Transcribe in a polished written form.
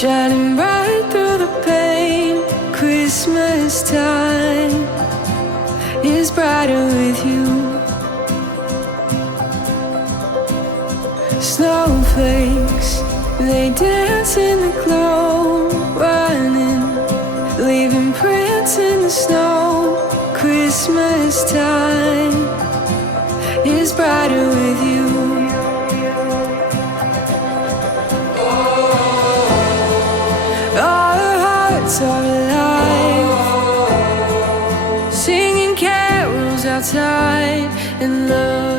shining bright through the pain. Christmas time is brighter with you. Snowflakes, they dance in the glow, running, leaving prints in the snow. Christmas time is brighter with you. Our hearts are alive, singing carols outside in love.